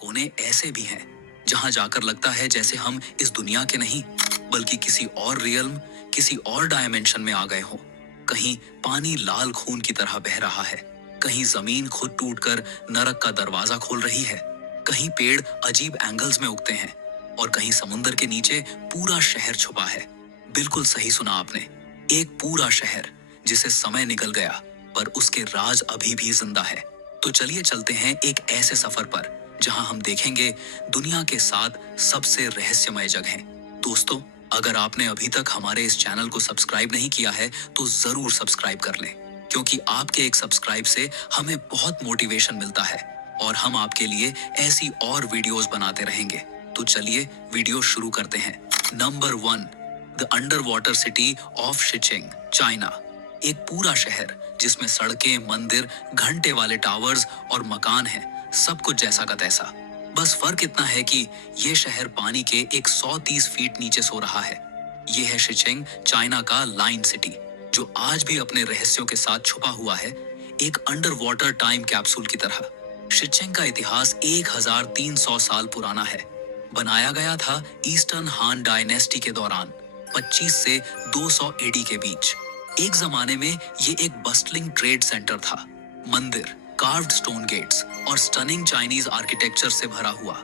कोने ऐसे भी हैं जहां जाकर लगता है जैसे हम इस दुनिया के नहीं बल्कि किसी और रियल्म, किसी और डायमेंशन में आ गए हों। कहीं पानी लाल खून की तरह बह रहा है, कहीं जमीन खुद टूटकर नरक का दरवाजा खोल रही है, कहीं पेड़ अजीब एंगल्स में उगते हैं और कहीं समुंदर के नीचे पूरा शहर छुपा है। बिल्कुल सही सुना आपने, एक पूरा शहर जिसे समय निकल गया पर उसके राज अभी भी जिंदा है। तो चलिए चलते हैं एक ऐसे सफर पर जहां हम देखेंगे दुनिया के 7 सबसे रहस्यमय जगहें। दोस्तों, अगर आपने अभी तक हमारे इस चैनल को सब्सक्राइब नहीं किया है तो जरूर सब्सक्राइब कर लें, क्योंकि आपके एक सब्सक्राइब से हमें बहुत मोटिवेशन मिलता है और हम आपके लिए ऐसी और वीडियोस बनाते रहेंगे। तो चलिए वीडियो शुरू करते हैं। Number 1, the under water city of Shicheng, China. एक पूरा शहर जिसमें सड़कें, मंदिर, घंटे वाले टावर्स और मकान हैं, सब कुछ जैसा का तैसा। बस फर्क इतना है कि ये शहर पानी के 130 फीट नीचे सो रहा है। ये है शिचिंग, चाइना का लाइन सिटी, जो आज भी अपने रहस्यों के साथ छुपा हुआ है, एक अंडर वाटर टाइम कैप्सूल की तरह। शिचिंग का इतिहास 1300 साल पुराना है। बनाया गया था ईस्टर्न हान डायनेस्टी के दौरान, 25 से 200 एडी के बीच। एक जमाने में ये एक बस्टलिंग ट्रेड सेंटर था। मंदिर, कार्व्ड स्टोन गेट्स और स्टनिंग चाइनीज आर्किटेक्चर से भरा हुआ।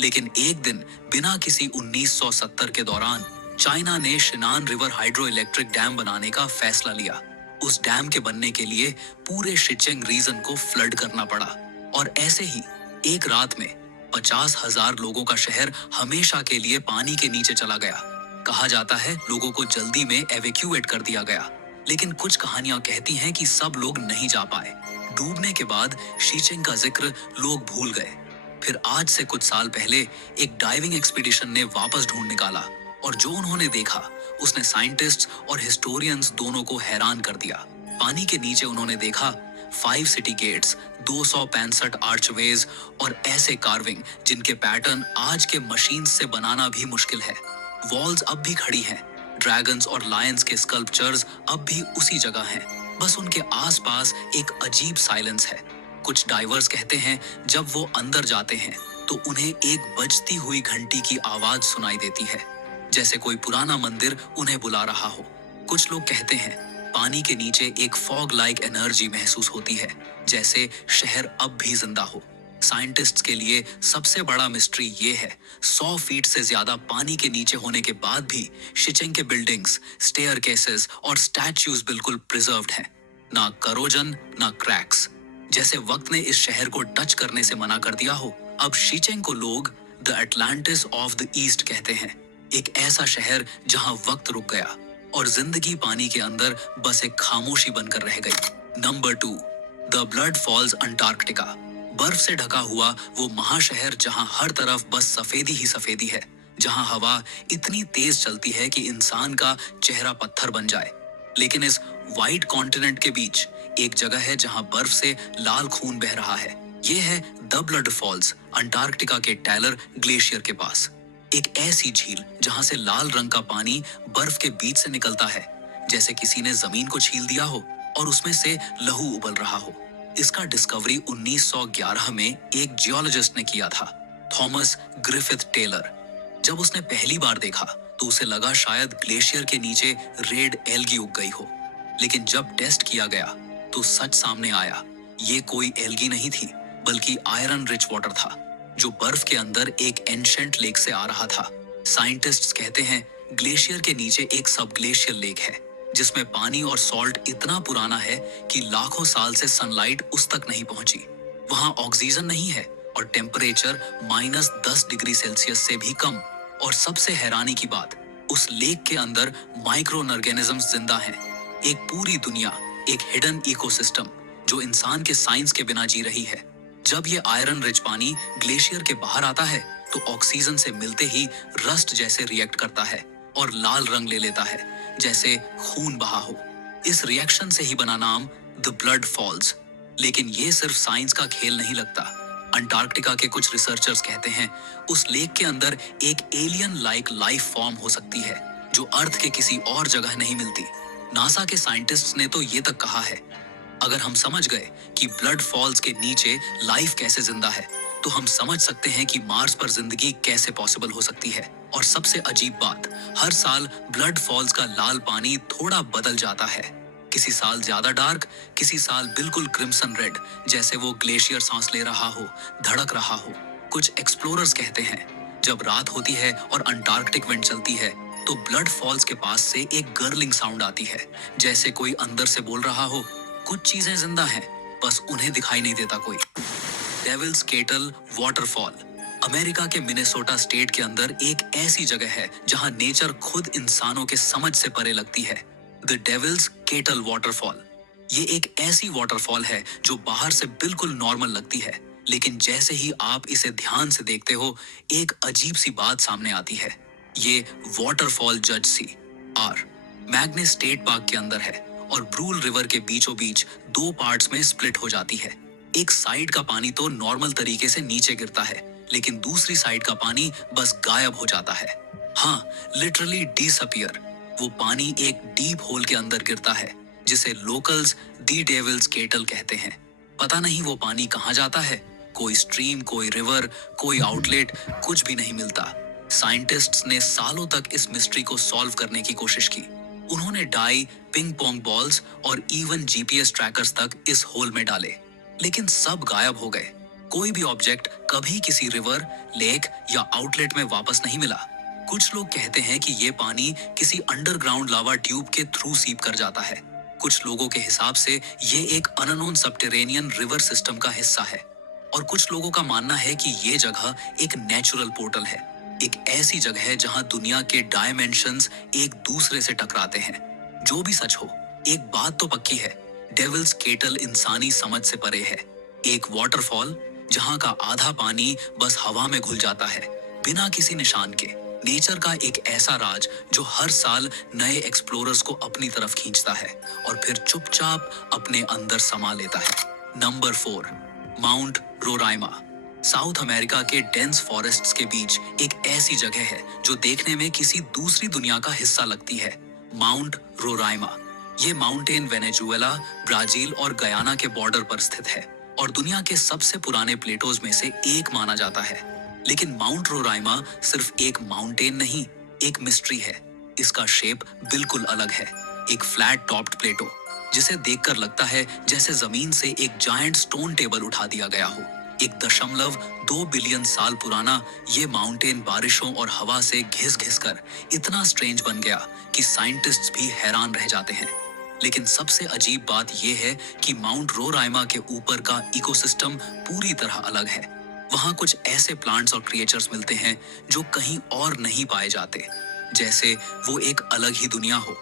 लेकिन एक दिन बिना किसी 1970 के दौरान चाइना ने शिनान रिवर हाइड्रो इलेक्ट्रिक डैम बनाने का फैसला लिया। उस डैम के बनने के लिए पूरे शिचिंग रीजन को फ्लड करना पड़ा और ऐसे ही एक रात में 50,000 लोगों का शहर हमेशा के लिए पानी के नीचे चला गया। कहा जाता है लोगों को जल्दी में एवेक्यूएट कर दिया गया, लेकिन कुछ कहानियां कहती हैं कि सब लोग नहीं जा पाए। डूबने के बाद शीचिंग का जिक्र लोग भूल गए। फिर आज से कुछ साल पहले एक डाइविंग एक्सपीडिशन ने वापस ढूंढ निकाला और जो उन्होंने देखा उसने साइंटिस्ट्स और हिस्टोरियंस दोनों को हैरान कर दिया। पानी के नीचे उन्होंने देखा 5 सिटी गेट्स, 265 आर्चवेज और ऐसे कार्विंग जिनके पैटर्न आज के मशीन से बनाना भी मुश्किल है। वॉल्स अब भी खड़ी हैं, ड्रैगन्स और लायंस के स्कल्पचर्स अब भी उसी जगह हैं, बस उनके आसपास एक अजीब साइलेंस है। कुछ डाइवर्स कहते हैं जब वो अंदर जाते हैं तो उन्हें एक बजती हुई घंटी की आवाज सुनाई देती है, जैसे कोई पुराना मंदिर उन्हें बुला रहा हो। कुछ लोग कहते हैं पानी के नीचे एक फॉग लाइक एनर्जी महसूस होती है, जैसे शहर अब भी जिंदा हो। साइंटिस्ट्स के लिए सबसे बड़ा मिस्ट्री ये है, 100 फीट से ज्यादा पानी के नीचे होने के बाद भी शिचिंग के बिल्डिंग्स, स्टेयरकेसेस और स्टैच्यूज बिल्कुल प्रिजर्व्ड हैं। ना करोजन, ना क्रैक्स, जैसे वक्त ने इस शहर को टच करने से मना कर दिया हो। अब शिचिंग को लोग the Atlantis of the east कहते हैं, एक ऐसा शहर जहां वक्त रुक गया और जिंदगी पानी के अंदर बस एक खामोशी बनकर रह गई। Number 2, the Blood Falls, Antarctica. बर्फ से ढका हुआ वो महाशहर जहां हर तरफ बस सफेदी ही सफेदी है, जहां हवा इतनी तेज चलती है कि इंसान का चेहरा पत्थर बन जाए। लेकिन इस व्हाइट कॉन्टिनेंट के बीच एक जगह है जहां बर्फ से लाल खून बह रहा है। ये है द ब्लड फॉल्स, अंटार्कटिका के टैलर ग्लेशियर के पास। एक ऐसी झील जहां से लाल रंग का पानी बर्फ के बीच से निकलता है, जैसे किसी ने जमीन को छील दिया हो और उसमें से लहू उबल रहा हो। इसका डिस्कवरी 1911 में एक जियोलॉजिस्ट ने किया था, थॉमस ग्रिफिथ टेलर। जब उसने पहली बार देखा तो उसे लगा शायद ग्लेशियर के नीचे रेड एल्गी उग गई हो, लेकिन जब टेस्ट किया गया तो सच सामने आया। ये कोई एल्गी नहीं थी, बल्कि आयरन रिच वाटर था, जो बर्फ के अंदर एक एंशिएंट लेक से आ रहा था। साइंटिस्ट्स कहते हैं ग्लेशियर के नीचे एक सब ग्लेशियल लेक है, जिसमें पानी और सॉल्ट इतना पुराना है कि लाखों साल से सनलाइट उस तक नहीं पहुंची। वहां ऑक्सीजन नहीं है और टेम्परेचर -10 डिग्री सेल्सियस से भी कम। और सबसे हैरानी की बात, उस लेक के अंदर माइक्रो ऑर्गेनिजम्स जिंदा हैं, एक पूरी दुनिया, एक हिडन इकोसिस्टम जो इंसान के साइंस के बिना जी रही है। जब ये आयरन रिच पानी ग्लेशियर के बाहर आता है तो ऑक्सीजन से मिलते ही रस्ट जैसे रिएक्ट करता है और लाल रंग ले लेता है, जैसे खून बहा हो। इस रिएक्शन से ही बना नाम द ब्लड फॉल्स। लेकिन ये सिर्फ साइंस का खेल नहीं लगता। अंटार्कटिका के कुछ रिसर्चर्स कहते हैं उस लेक के अंदर एक एलियन लाइक लाइफ फॉर्म हो सकती है, जो अर्थ के किसी और जगह नहीं मिलती। नासा के साइंटिस्ट्स ने तो ये तक कहा है, अगर हम समझ गए कि ब्लड फॉल्स के नीचे लाइफ कैसे जिंदा है, तो हम समझ सकते हैं कि मार्स पर जिंदगी कैसे पॉसिबल हो सकती है। और सबसे अजीब बात, हर साल ब्लड फॉल्स का लाल पानी थोड़ा बदल जाता है। किसी साल ज्यादा डार्क, किसी साल बिल्कुल क्रिम्सन रेड, जैसे वो ग्लेशियर सांस ले रहा हो, धड़क रहा हो। कुछ एक्सप्लोरर्स कहते हैं जब रात होती है और अंटार्कटिक विंड चलती है तो ब्लड फॉल्स के पास से एक गर्लिंग साउंड आती है, जैसे कोई अंदर से बोल रहा हो कुछ चीजें जिंदा हैं, बस उन्हें दिखाई नहीं देता कोई। डेविल्स केटल वाटरफॉल अमेरिका के मिनेसोटा स्टेट के अंदर एक ऐसी जगह है जहां नेचर खुद इंसानों के समझ से परे लगती है। द डेविल्स केटल वाटरफॉल ये एक ऐसी वाटरफॉल है जो बाहर से बिल्कुल नॉर्मल लगती है, लेकिन जैसे ही आप इसे ध्यान से देखते हो एक अजीब सी बात सामने आती है। ये वाटरफॉल जज सी आर मैग्ने स्टेट पार्क के अंदर है और ब्रूल रिवर के बीचों बीच दो पार्ट्स में स्प्लिट हो जाती है। एक साइड का पानी तो नॉर्मल तरीके से नीचे गिरता है, लेकिन दूसरी साइड का पानी बस गायब हो जाता है। हाँ, लिटरली डिसअपियर। वो पानी एक डीप होल के अंदर गिरता है जिसे लोकल्स दी डेविल्स केटल कहते हैं। पता नहीं वो पानी कहाँ जाता है, कोई स्ट्रीम, कोई रिवर, कोई आउटलेट, कुछ भी नहीं मिलता। साइंटिस्ट्स ने सालों तक इस मिस्ट्री को सॉल्व करने की कोशिश की। उन्होंने डाई, पिंग पोंग बॉल्स और इवन जीपीएस ट्रैकर्स तक इस होल में डाले, लेकिन सब गायब हो गए। कोई भी ऑब्जेक्ट कभी किसी रिवर, लेक या आउटलेट में वापस नहीं मिला। कुछ लोग कहते हैं कि ये पानी किसी अंडरग्राउंड लावा ट्यूब के थ्रू सीप कर जाता है। कुछ लोगों के हिसाब से ये एक अननोन सबटेरेनियन रिवर सिस्टम का हिस्सा है, और कुछ लोगों का मानना है कि ये जगह एक नेचुरल पोर्टल है, एक ऐसी जगह है जहां दुनिया के डायमेंशंस एक दूसरे से टकराते हैं। जो भी सच हो, एक बात तो पक्की है, डेविल्स केटल इंसानी समझ से परे है। एक वाटरफॉल जहां का आधा पानी बस हवा में घुल जाता है बिना किसी निशान के। नेचर का एक ऐसा राज जो हर साल नए एक्सप्लोरर्स को अपनी तरफ खींचता है और फिर चुपचाप अपने अंदर समा लेता है। Number 4, mount Roraima. South America के डेंस फॉरेस्ट्स के बीच एक ऐसी जगह है जो देखने में किसी दूसरी दुनिया का हिस्सा लगती है। माउंट रोराइमा ये माउंटेन वेनेजुएला, ब्राजील और गयाना के बॉर्डर पर स्थित है और दुनिया के सबसे पुराने प्लेटोज में से एक माना जाता है। लेकिन माउंट रोराइमा सिर्फ एक माउंटेन नहीं, एक मिस्ट्री है। इसका शेप बिल्कुल अलग है, एक फ्लैट टॉप्ड प्लेटो जिसे देखकर लगता है जैसे जमीन से एक जायंट स्टोन टेबल उठा दिया गया हो। 1.2 बिलियन साल पुराना ये माउंटेन बारिशों और हवा से घिस घिस कर इतना स्ट्रेंज बन गया कि साइंटिस्ट्स भी हैरान रह जाते हैं। लेकिन सबसे अजीब बात यह है कि माउंट रोराइमा के ऊपर का इकोसिस्टम पूरी तरह अलग है। वहां कुछ ऐसे प्लांट्स और क्रिएचर्स मिलते हैं जो कहीं और नहीं पाए जाते, जैसे वो एक अलग ही दुनिया हो।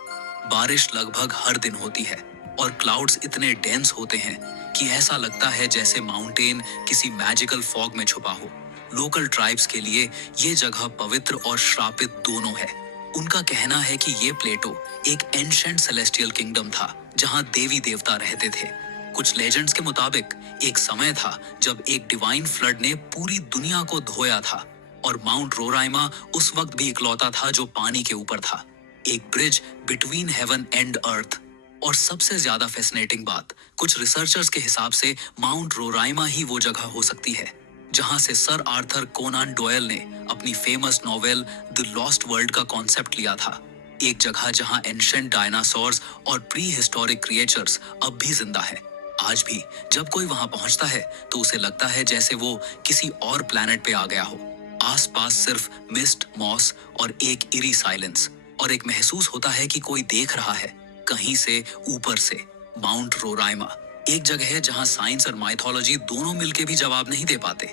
बारिश लगभग हर दिन होती है और क्लाउड्स इतने डेंस होते हैं कि ऐसा लगता है जैसे माउंटेन किसी मैजिकल फॉग में छुपा हो। लोकल ट्राइब्स के लिए ये जगह पवित्र और श्रापित दोनों है। उनका कहना है कि ये प्लेटो एक एंशिएंट सेलेस्टियल किंगडम था जहां देवी देवता रहते थे। कुछ लेजेंड्स के मुताबिक एक समय था जब एक डिवाइन फ्लड ने पूरी दुनिया को धोया था और माउंट रोराइमा उस वक्त भी इकलौता था जो पानी के ऊपर था, एक bridge between heaven and earth. और सबसे ज्यादा फैसिनेटिंग बात, कुछ रिसर्चर्स के हिसाब से माउंट रोराइमा ही वो जगह हो सकती है जहां से सर आर्थर कोनान डॉयल ने अपनी famous novel the lost world का कॉन्सेप्ट लिया था। एक जगह जहां एंशिएंट डायनासोर्स और प्री हिस्टोरिक क्रिएचर्स अब भी जिंदा हैं। आज भी जब कोई वहां पहुंचता है तो उसे लगता है जैसे वो किसी और प्लैनेट पे आ गया हो। आसपास सिर्फ मिस्ट, मॉस और एक इरी साइलेंस, और एक महसूस होता है कि कोई देख रहा है कहीं से, ऊपर से। माउंट रोराइमा एक जगह है जहां साइंस और माइथोलॉजी दोनों मिलके भी जवाब नहीं दे पाते।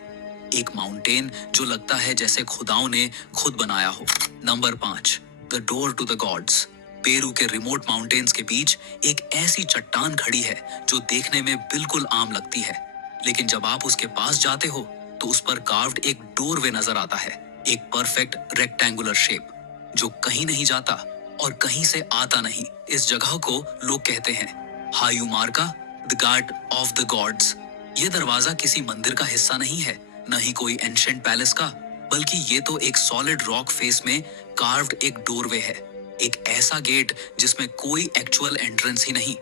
एक माउंटेन जो लगता है जैसे खुदाओं ने खुद बनाया हो। Number 5, the door to the gods. Peru के रिमोट माउंटेन्स के बीच एक ऐसी चट्टान खड़ी है जो देखने में बिल्कुल आम लगती है, लेकिन जब आप उसके पास जाते हो तो उस पर कार्व्ड एक डोरवे नजर आता है, एक परफेक्ट रेक्टेंगुलर शेप जो कहीं नहीं जाता और कहीं से आता नहीं। इस जगह को लोग कहते हैं Hayu Marca, the guard of the gods. ये दरवाजा किसी मंदिर का हिस्सा नहीं है, न ही कोई एंशिएंट पैलेस का, बल्कि ये तो एक सॉलिड रॉक फेस में कार्व्ड एक डोरवे है, एक ऐसा गेट जिसमें कोई एक्चुअल एंट्रेंस ही नहीं।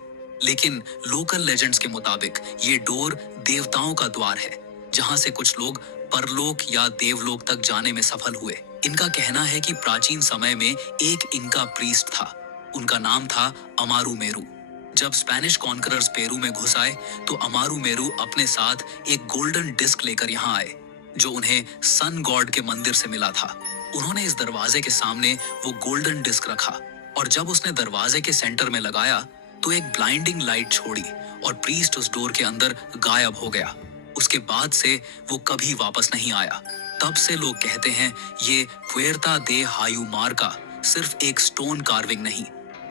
लेकिन लोकल लेजेंड्स के मुताबिक ये डोर देवताओं का द्वार है, जहां से कुछ लोग परलोक या देवलोक तक जाने में सफल हुए। इनका कहना है कि प्राचीन समय में एक इनका प्रीस्ट था। उनका नाम था अमारू मेरू। जब स्पेनिश कॉन्करर्स पेरू में घुस आए तो अमारू मेरू अपने साथ एक गोल्डन डिस्क लेकर यहाँ आए, जो उन्हें सन गॉड के मंदिर से मिला था। उन्होंने इस दरवाजे के सामने वो गोल्डन डिस्क रखा और जब उसने दरवाजे के सेंटर में लगाया तो एक ब्लाइंडिंग लाइट छोड़ी और प्रीस्ट उस डोर के अंदर गायब हो गया। उसके बाद से वो कभी वापस नहीं आया। तब से लोग कहते हैं ये पुएर्ता दे हायूमार्का सिर्फ एक स्टोन कार्विंग नहीं,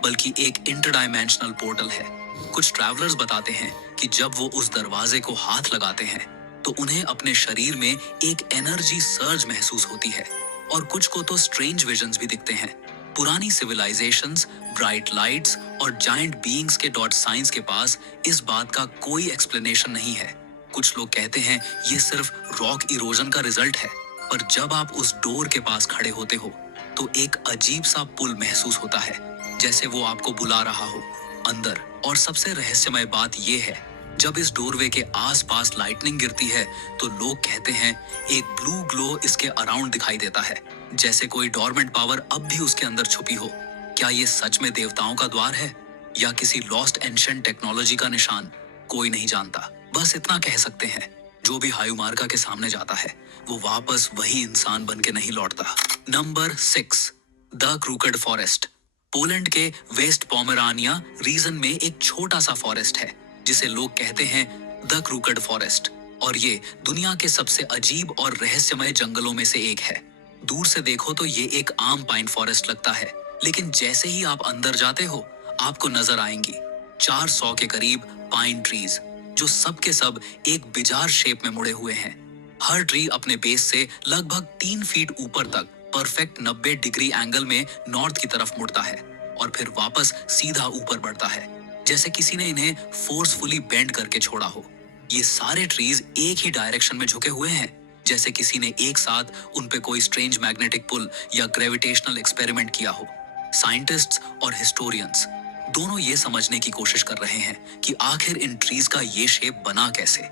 बल्कि एक इंटरडायमेंशनल पोर्टल है। कुछ ट्रैवलर्स बताते हैं कि जब वो उस दरवाजे को हाथ लगाते हैं तो उन्हें अपने शरीर में एक एनर्जी सर्ज महसूस होती है और कुछ को तो स्ट्रेंज विजन्स भी दिखते हैं। पुरानी सिविलाइजेशंस, ब्राइट लाइट्स और जायंट बीइंग्स के डॉट साइंस के पास इस बात का कोई एक्सप्लेनेशन नहीं है। कुछ लोग कहते हैं ये सिर्फ रॉक इरोजन का रिजल्ट है, पर जब आप उस डोर के पास खड़े होते हो तो एक अजीब सा पुल महसूस होता है, जैसे वो आपको बुला रहा हो अंदर। और सबसे रहस्यमय बात ये है, जब इस डोरवे के आसपास लाइटनिंग गिरती है तो लोग कहते हैं एक ब्लू ग्लो इसके अराउंड दिखाई देता है, जैसे कोई डोरमेंट पावर अब भी उसके अंदर छुपी हो। क्या ये सच में देवताओं का द्वार है या किसी लॉस्ट एंशिएंट टेक्नोलॉजी का निशान? कोई नहीं जानता। बस इतना कह सकते हैं, जो भी हायूमार्का के सामने जाता है वो वापस वही इंसान बन के नहीं लौटता। Number 6, the crooked forest. Poland के वेस्ट पोमेरानिया रीजन में एक छोटा सा फॉरेस्ट है जिसे लोग कहते हैं द क्रूकेड फॉरेस्ट, और ये दुनिया के सबसे अजीब और रहस्यमय जंगलों में से एक है। दूर से देखो तो ये एक आम पाइन फॉरेस्ट लगता है, लेकिन जैसे ही आप अंदर जाते हो आपको नजर आएंगी 400 के करीब पाइन ट्रीज, जो सब के सब एक बिजार शेप में मुड़े हुए हैं। हर ट्री अपने बेस से लगभग 3 फीट ऊपर तक परफेक्ट 90 डिग्री एंगल में नॉर्थ की तरफ मुड़ता है और फिर वापस सीधा ऊपर बढ़ता है, जैसे किसी ने इन्हें फोर्सफुली बेंड करके छोड़ा हो। ये सारे ट्रीज एक ही डायरेक्शन में झुके हुए हैं, जैसे किसी ने एक साथ उन पे कोई स्ट्रेंज मैग्नेटिक पुल या ग्रेविटेशनल एक्सपेरिमेंट किया हो। साइंटिस्ट्स और हिस्टोरियंस दोनों ये समझने की कोशिश कर रहे हैं कि आखिर इन ट्रीज का ये शेप बना कैसे।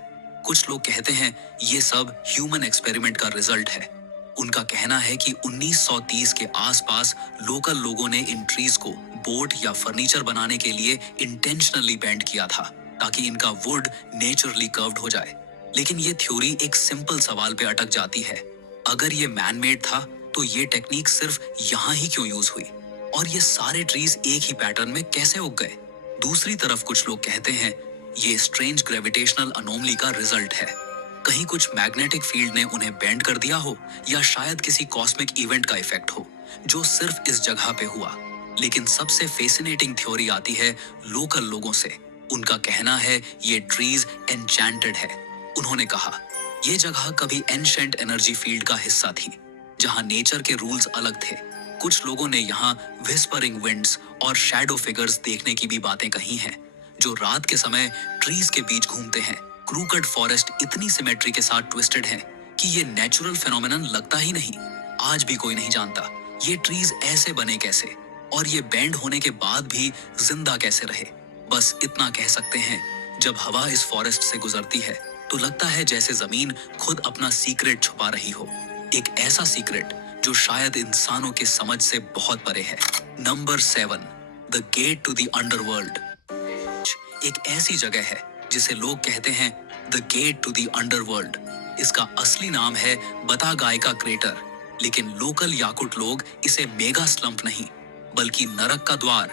कुछ लोग कहते हैं ये सब ह्यूमन एक्सपेरिमेंट का रिजल्ट है। उनका कहना है कि 1930 के आसपास लोकल लोगों ने इन ट्रीज को बोट या फर्नीचर बनाने के लिए इंटेंशनली बेंड किया था, ताकि इनका वुड नेचुरली कर्व्ड हो जाए। लेकिन ये थ्योरी एक सिंपल सवाल पे अटक जाती है, अगर ये मैन मेड था तो ये टेक्निक सिर्फ यहाँ ही क्यों यूज हुई, और ये सारे ट्रीज एक ही पैटर्न में कैसे उग गए। दूसरी तरफ कुछ लोग कहते हैं ये स्ट्रेंज ग्रेविटेशनल अनोमली का रिजल्ट है। कहीं कुछ मैग्नेटिक फील्ड ने उन्हें बेंड कर दिया हो, या शायद किसी कॉस्मिक इवेंट का इफेक्ट हो जो सिर्फ इस जगह पे हुआ। लेकिन सबसे फैसिनेटिंग थ्योरी आती है लोकल लोगों से। उनका कहना है ये ट्रीज एन्चेंटेड है। उन्होंने कहा ये जगह कभी एंशिएंट एनर्जी फील्ड का हिस्सा थी, जहां नेचर के रूल्स अलग थे। कुछ लोगों ने यहाँ विस्परिंग विंड्स और शैडो फिगर्स देखने की भी बातें कही हैं, जो रात के समय ट्रीज के बीच घूमते हैं। क्रूकेड फॉरेस्ट इतनी सिमेट्री के साथ ट्विस्टेड है कि ये नेचुरल फेनोमेनन लगता ही नहीं। आज भी कोई नहीं जानता ये ट्रीज ऐसे बने कैसे, और ये बेंड होने के बाद भी जिंदा कैसे रहे। बस इतना कह सकते हैं, जब हवा इस फॉरेस्ट से गुजरती है तो लगता है जैसे जमीन खुद अपना सीक्रेट छुपा रही हो, एक ऐसा सीक्रेट जो शायद इंसानों के समझ से बहुत परे है। Number 7, the gate to the underworld. एक ऐसी जगह है जिसे लोग कहते हैं the gate to the underworld. इसका असली नाम है बतागाय का क्रेटर, लेकिन लोकल याकुट लोग इसे मेगा स्लम्प नहीं बल्कि नरक का द्वार,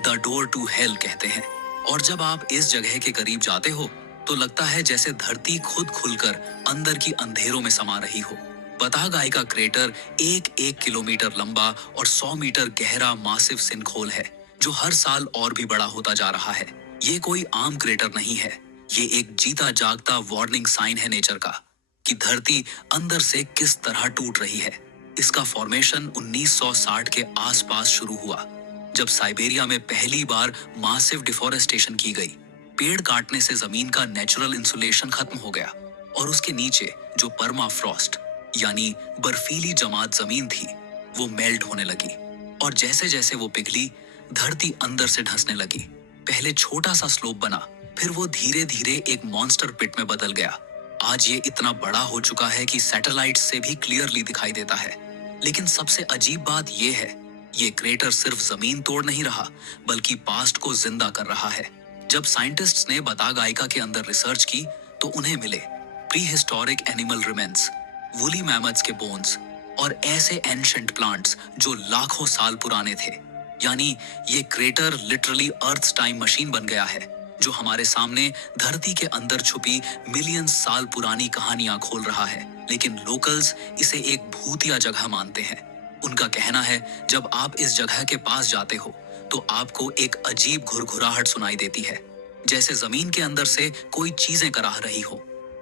द डोर टू हेल कहते हैं। और जब आप इस जगह के करीब जाते हो तो लगता है जैसे धरती खुद खुलकर अंदर की अंधेरों में समा रही हो। बतागाय का क्रेटर 1 किलोमीटर लंबा और 100 मीटर गहरा मासिव सिनखोल है, जो हर साल और भी बड़ा होता जा रहा है। ये कोई आम क्रेटर नहीं है, ये एक जीता जागता वार्निंग साइन है नेचर का कि धरती अंदर से किस तरह टूट रही है। इसका फॉर्मेशन 1960 के आसपास शुरू हुआ, जब साइबेरिया में पहली बार मासिव डिफोरेस्टेशन की गई। पेड़ काटने से जमीन का नेचुरल इंसुलेशन खत्म हो गया और उसके नीचे जो परमाफ्रॉस्ट यानी बर्फीली जमात जमीन थी वो मेल्ट होने लगी, और जैसे जैसे वो पिघली धरती अंदर से धंसने लगी। पहले छोटा सा स्लोप बना, फिर वो धीरे धीरे एक मॉन्स्टर पिट में बदल गया। आज ये इतना बड़ा हो चुका है कि सैटेलाइट से भी क्लियरली दिखाई देता है। लेकिन सबसे अजीब बात ये है, ये क्रेटर सिर्फ जमीन तोड़ नहीं रहा, बल्कि पास्ट को जिंदा कर रहा है। जब साइंटिस्ट्स ने बतागायका के अंदर रिसर्च की, तो उन्हें मिले pre historic animal remains, woolly mammoths के बोन्स और ऐसे एंशंट प्लांट्स जो लाखों साल पुराने थे। यानी ये crater literally earth time machine बन गया है, जो हमारे सामने धरती के अंदर छुपी मिलियन साल पुरानी कहानियां खोल रहा है। लेकिन लोकल्स इसे एक भूतिया जगह मानते हैं। उनका कहना है, जब आप इस जगह के पास जाते हो तो आपको एक अजीब घुरघुराहट सुनाई देती है, जैसे जमीन के अंदर से कोई चीजें कराह रही हो।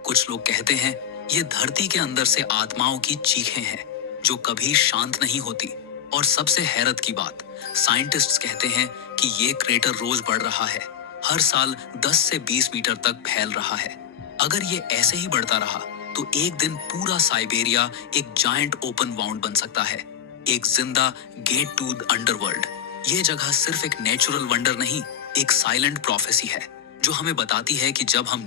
कुछ लोग कहते हैं ये धरती के अंदर से आत्माओं की चीखें हैं जो कभी शांत नहीं होती। और सबसे हैरत की बात, साइंटिस्ट्स कहते हैं कि ये क्रेटर रोज बढ़ रहा है, हर साल 10 से 20 मीटर तक फैल रहा है। अगर ये ऐसे ही बढ़ता रहा तो एक दिन पूरा साइबेरिया एक जायंट ओपन वाउंड बन सकता है, एक जिंदा गेट टू द अंडरवर्ल्ड। ये जगह सिर्फ एक नेचुरल वंडर नहीं, एक साइलेंट प्रोफेसी है जो हमें बताती है कि जब हम